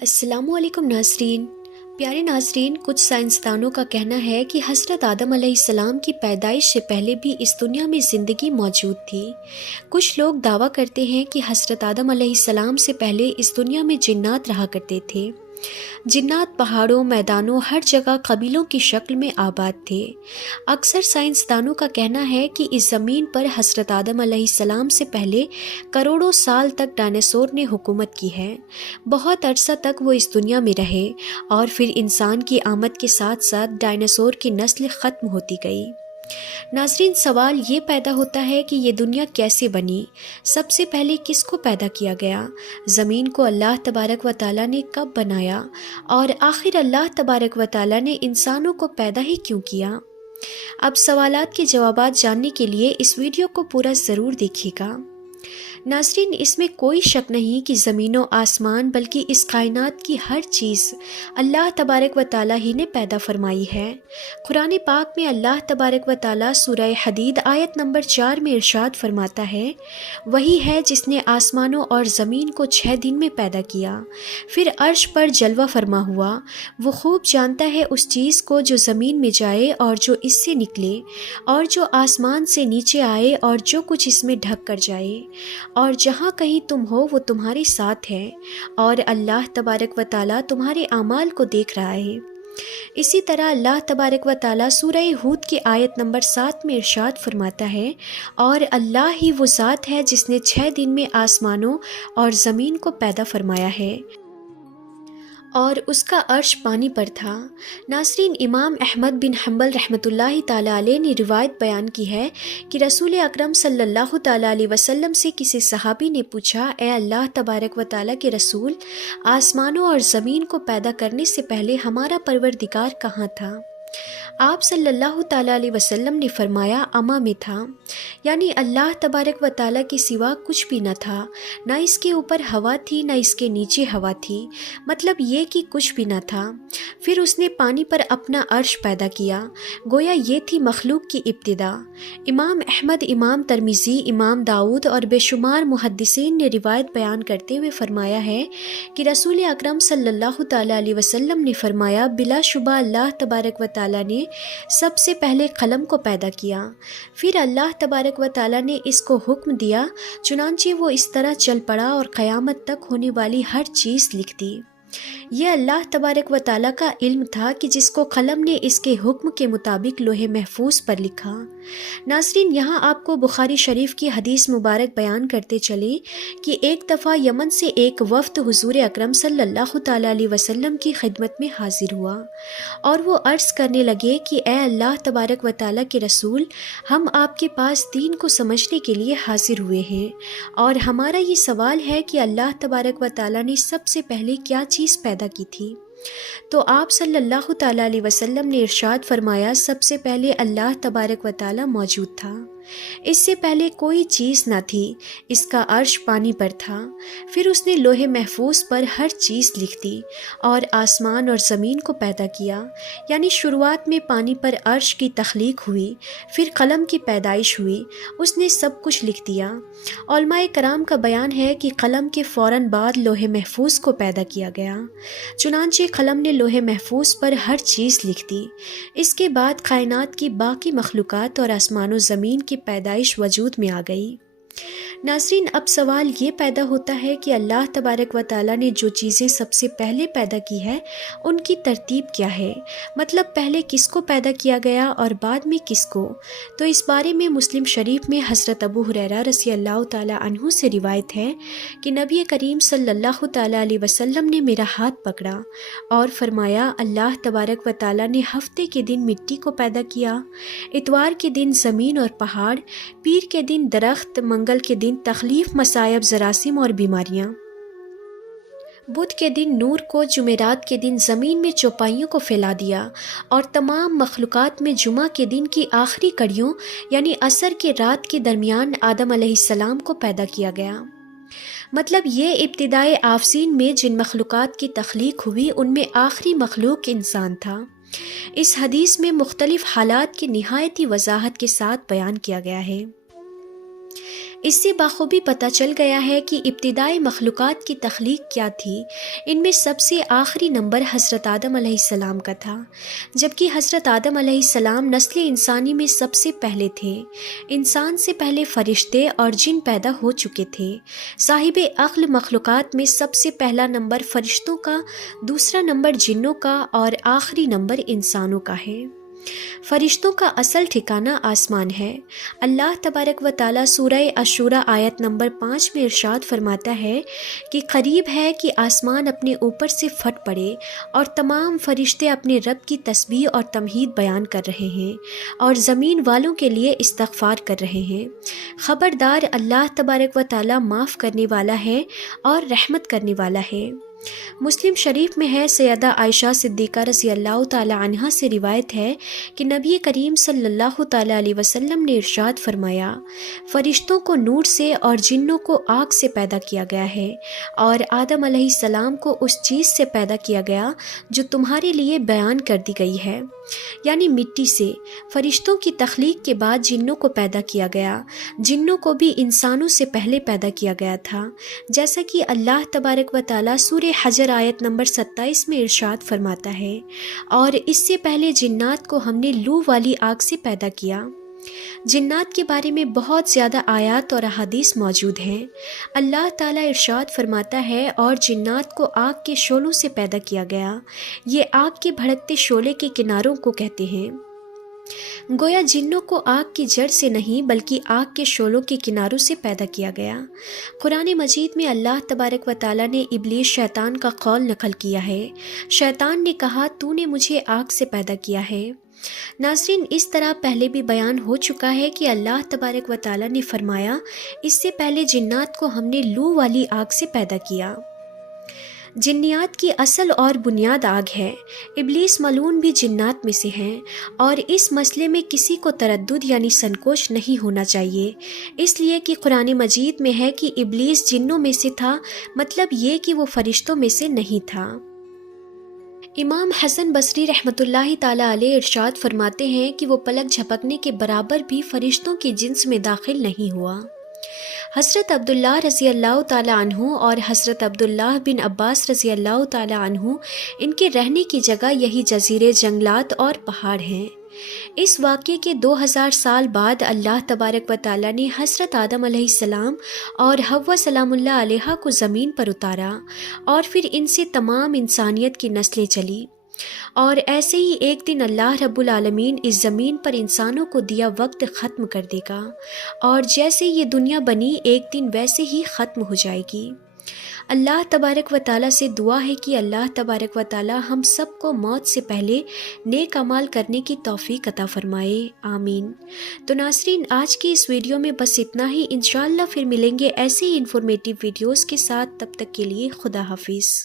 السلام علیکم ناظرین۔ پیارے ناظرین، کچھ سائنسدانوں کا کہنا ہے کہ حضرت آدم علیہ السلام کی پیدائش سے پہلے بھی اس دنیا میں زندگی موجود تھی۔ کچھ لوگ دعویٰ کرتے ہیں کہ حضرت آدم علیہ السلام سے پہلے اس دنیا میں جنات رہا کرتے تھے۔ جنات پہاڑوں، میدانوں، ہر جگہ قبیلوں کی شکل میں آباد تھے۔ اکثر سائنسدانوں کا کہنا ہے کہ اس زمین پر حضرت آدم علیہ السلام سے پہلے کروڑوں سال تک ڈائناسور نے حکومت کی ہے۔ بہت عرصہ تک وہ اس دنیا میں رہے اور پھر انسان کی آمد کے ساتھ ساتھ ڈائناسور کی نسل ختم ہوتی گئی۔ ناظرین، سوال یہ پیدا ہوتا ہے کہ یہ دنیا کیسے بنی؟ سب سے پہلے کس کو پیدا کیا گیا؟ زمین کو اللہ تبارک و تعالیٰ نے کب بنایا؟ اور آخر اللہ تبارک و تعالیٰ نے انسانوں کو پیدا ہی کیوں کیا؟ اب سوالات کے جوابات جاننے کے لیے اس ویڈیو کو پورا ضرور دیکھیے گا۔ ناظرین، اس میں کوئی شک نہیں کہ زمین و آسمان بلکہ اس کائنات کی ہر چیز اللہ تبارک و تعالیٰ ہی نے پیدا فرمائی ہے۔ قرآن پاک میں اللہ تبارک و تعالیٰ سورہ حدید آیت نمبر 4 میں ارشاد فرماتا ہے، وہی ہے جس نے آسمانوں اور زمین کو 6 دن میں پیدا کیا، پھر عرش پر جلوہ فرما ہوا۔ وہ خوب جانتا ہے اس چیز کو جو زمین میں جائے اور جو اس سے نکلے، اور جو آسمان سے نیچے آئے اور جو کچھ اس میں ڈھک کر جائے، اور جہاں کہیں تم ہو وہ تمہارے ساتھ ہے، اور اللہ تبارک و تعالیٰ تمہارے اعمال کو دیکھ رہا ہے۔ اسی طرح اللہ تبارک و تعالیٰ سورہ ہود کی آیت نمبر 7 میں ارشاد فرماتا ہے، اور اللہ ہی وہ ذات ہے جس نے 6 دن میں آسمانوں اور زمین کو پیدا فرمایا ہے، اور اس کا عرش پانی پر تھا۔ ناظرین، امام احمد بن حنبل رحمۃ اللہ تعالیٰ علیہ نے روایت بیان کی ہے کہ رسول اکرم صلی اللہ تعالیٰ علیہ وسلم سے کسی صحابی نے پوچھا، اے اللہ تبارک و تعالیٰ کے رسول، آسمانوں اور زمین کو پیدا کرنے سے پہلے ہمارا پروردگار کہاں تھا؟ آپ صلی اللہ تعالیٰ علیہ وسلم نے فرمایا، اما میں تھا، یعنی اللہ تبارک و تعالیٰ کے سوا کچھ بھی نہ تھا، نہ اس کے اوپر ہوا تھی نہ اس کے نیچے ہوا تھی، مطلب یہ کہ کچھ بھی نہ تھا۔ پھر اس نے پانی پر اپنا عرش پیدا کیا، گویا یہ تھی مخلوق کی ابتدا۔ امام احمد، امام ترمذی، امام داؤد اور بے شمار محدثین نے روایت بیان کرتے ہوئے فرمایا ہے کہ رسول اکرم صلی اللہ تعالیٰ علیہ وسلم نے فرمایا، بلا شبہ اللہ تبارک و تعالیٰ نے سب سے پہلے قلم کو پیدا کیا، پھر اللہ تبارک و تعالیٰ نے اس کو حکم دیا، چنانچہ وہ اس طرح چل پڑا اور قیامت تک ہونے والی ہر چیز لکھ دی۔ یہ اللہ تبارک و تعالیٰ کا علم تھا کہ جس کو قلم نے اس کے حکم کے مطابق لوح محفوظ پر لکھا۔ ناظرین، یہاں آپ کو بخاری شریف کی حدیث مبارک بیان کرتے چلیں کہ ایک دفعہ یمن سے ایک وفد حضور اکرم صلی اللہ تعالیٰ علیہ وسلم کی خدمت میں حاضر ہوا، اور وہ عرض کرنے لگے کہ اے اللہ تبارک و تعالیٰ کے رسول، ہم آپ کے پاس دین کو سمجھنے کے لیے حاضر ہوئے ہیں، اور ہمارا یہ سوال ہے کہ اللہ تبارک و تعالیٰ نے سب سے پہلے کیا چیز پیدا کی تھی؟ تو آپ صلی اللہ تعالیٰ علیہ وسلم نے ارشاد فرمایا، سب سے پہلے اللہ تبارک و تعالیٰ موجود تھا، اس سے پہلے کوئی چیز نہ تھی، اس کا عرش پانی پر تھا، پھر اس نے لوح محفوظ پر ہر چیز لکھ دی اور آسمان اور زمین کو پیدا کیا، یعنی شروعات میں پانی پر عرش کی تخلیق ہوئی، پھر قلم کی پیدائش ہوئی، اس نے سب کچھ لکھ دیا۔ علماء کرام کا بیان ہے کہ قلم کے فوراً بعد لوح محفوظ کو پیدا کیا گیا، چنانچہ قلم نے لوح محفوظ پر ہر چیز لکھ دی۔ اس کے بعد کائنات کی باقی مخلوقات اور آسمان و زمین کی پیدائش وجود میں آ گئی۔ ناظرین، اب سوال یہ پیدا ہوتا ہے کہ اللہ تبارک و تعالیٰ نے جو چیزیں سب سے پہلے پیدا کی ہے ان کی ترتیب کیا ہے؟ مطلب پہلے کس کو پیدا کیا گیا اور بعد میں کس کو؟ تو اس بارے میں مسلم شریف میں حضرت ابو ہریرہ رضی اللہ تعالیٰ عنہ سے روایت ہے کہ نبی کریم صلی اللہ تعالیٰ علیہ وسلم نے میرا ہاتھ پکڑا اور فرمایا، اللہ تبارک و تعالیٰ نے ہفتے کے دن مٹی کو پیدا کیا، اتوار کے دن زمین اور پہاڑ، پیر کے دن درخت، منگل کے دن تخلیف، مصائب، جراثیم اور بیماریاں، بدھ کے دن نور کو، جمعرات کے دن زمین میں چوپائیوں کو پھیلا دیا، اور تمام مخلوقات میں جمعہ کے دن کی آخری کڑیوں یعنی عصر کے رات کے درمیان آدم علیہ السلام کو پیدا کیا گیا۔ مطلب یہ ابتدائے آفرین میں جن مخلوقات کی تخلیق ہوئی ان میں آخری مخلوق انسان تھا۔ اس حدیث میں مختلف حالات کی نہایت ہی وضاحت کے ساتھ بیان کیا گیا ہے۔ اس سے بخوبی پتہ چل گیا ہے کہ ابتدائی مخلوقات کی تخلیق کیا تھی۔ ان میں سب سے آخری نمبر حضرت آدم علیہ السلام کا تھا، جبکہ حضرت آدم علیہ السلام نسل انسانی میں سب سے پہلے تھے۔ انسان سے پہلے فرشتے اور جن پیدا ہو چکے تھے۔ صاحب عقل مخلوقات میں سب سے پہلا نمبر فرشتوں کا، دوسرا نمبر جنوں کا اور آخری نمبر انسانوں کا ہے۔ فرشتوں کا اصل ٹھکانہ آسمان ہے۔ اللہ تبارک و تعالیٰ سورہ عاشوراء آیت نمبر 5 میں ارشاد فرماتا ہے کہ قریب ہے کہ آسمان اپنے اوپر سے پھٹ پڑے اور تمام فرشتے اپنے رب کی تسبیح اور تمجید بیان کر رہے ہیں اور زمین والوں کے لیے استغفار کر رہے ہیں۔ خبردار، اللہ تبارک و تعالیٰ معاف کرنے والا ہے اور رحمت کرنے والا ہے۔ مسلم شریف میں ہے، سیدہ عائشہ صدیقہ رضی اللہ تعالی عنہا سے روایت ہے کہ نبی کریم صلی اللہ تعالی علیہ وسلم نے ارشاد فرمایا، فرشتوں کو نور سے اور جنوں کو آگ سے پیدا کیا گیا ہے، اور آدم علیہ السلام کو اس چیز سے پیدا کیا گیا جو تمہارے لیے بیان کر دی گئی ہے، یعنی مٹی سے۔ فرشتوں کی تخلیق کے بعد جنوں کو پیدا کیا گیا۔ جنوں کو بھی انسانوں سے پہلے پیدا کیا گیا تھا، جیسا کہ اللہ تبارک و تعالیٰ سورہ حجر آیت نمبر 27 میں ارشاد فرماتا ہے، اور اس سے پہلے جنات کو ہم نے لو والی آگ سے پیدا کیا۔ جنات کے بارے میں بہت زیادہ آیات اور احادیث موجود ہیں۔ اللہ تعالیٰ ارشاد فرماتا ہے، اور جنات کو آگ کے شعلوں سے پیدا کیا گیا۔ یہ آگ کے بھڑکتے شعلے کے کناروں کو کہتے ہیں۔ گویا جنوں کو آگ کی جڑ سے نہیں بلکہ آگ کے شعلوں کے کناروں سے پیدا کیا گیا۔ قرآن مجید میں اللہ تبارک و تعالیٰ نے ابلیس شیطان کا قول نقل کیا ہے۔ شیطان نے کہا، تو نے مجھے آگ سے پیدا کیا ہے۔ ناظرین، اس طرح پہلے بھی بیان ہو چکا ہے کہ اللہ تبارک و تعالیٰ نے فرمایا، اس سے پہلے جنات کو ہم نے لو والی آگ سے پیدا کیا۔ جنیات کی اصل اور بنیاد آگ ہے۔ ابلیس ملعون بھی جنات میں سے ہیں، اور اس مسئلے میں کسی کو تردد یعنی سنکوچ نہیں ہونا چاہیے، اس لیے کہ قرآن مجید میں ہے کہ ابلیس جنوں میں سے تھا، مطلب یہ کہ وہ فرشتوں میں سے نہیں تھا۔ امام حسن بصری رحمۃ اللہ تعالی علیہ ارشاد فرماتے ہیں کہ وہ پلک جھپکنے کے برابر بھی فرشتوں کی جنس میں داخل نہیں ہوا۔ حضرت عبداللہ رضی اللہ تعالی عنہ اور حضرت عبداللہ بن عباس رضی اللہ تعالی عنہ، ان کے رہنے کی جگہ یہی جزیرے، جنگلات اور پہاڑ ہیں۔ اس واقعے کے 2000 سال بعد اللہ تبارک و تعالیٰ نے حضرت آدم علیہ السلام اور حوا سلام اللہ علیہا کو زمین پر اتارا، اور پھر ان سے تمام انسانیت کی نسلیں چلی، اور ایسے ہی ایک دن اللہ رب العالمین اس زمین پر انسانوں کو دیا وقت ختم کر دے گا، اور جیسے یہ دنیا بنی ایک دن ویسے ہی ختم ہو جائے گی۔ اللہ تبارک و تعالیٰ سے دعا ہے کہ اللہ تبارک و تعالیٰ ہم سب کو موت سے پہلے نیک اعمال کرنے کی توفیق عطا فرمائے، آمین۔ تو ناظرین، آج کی اس ویڈیو میں بس اتنا ہی۔ انشاءاللہ پھر ملیں گے ایسے ہی انفارمیٹیو ویڈیوز کے ساتھ، تب تک کے لیے خدا حافظ۔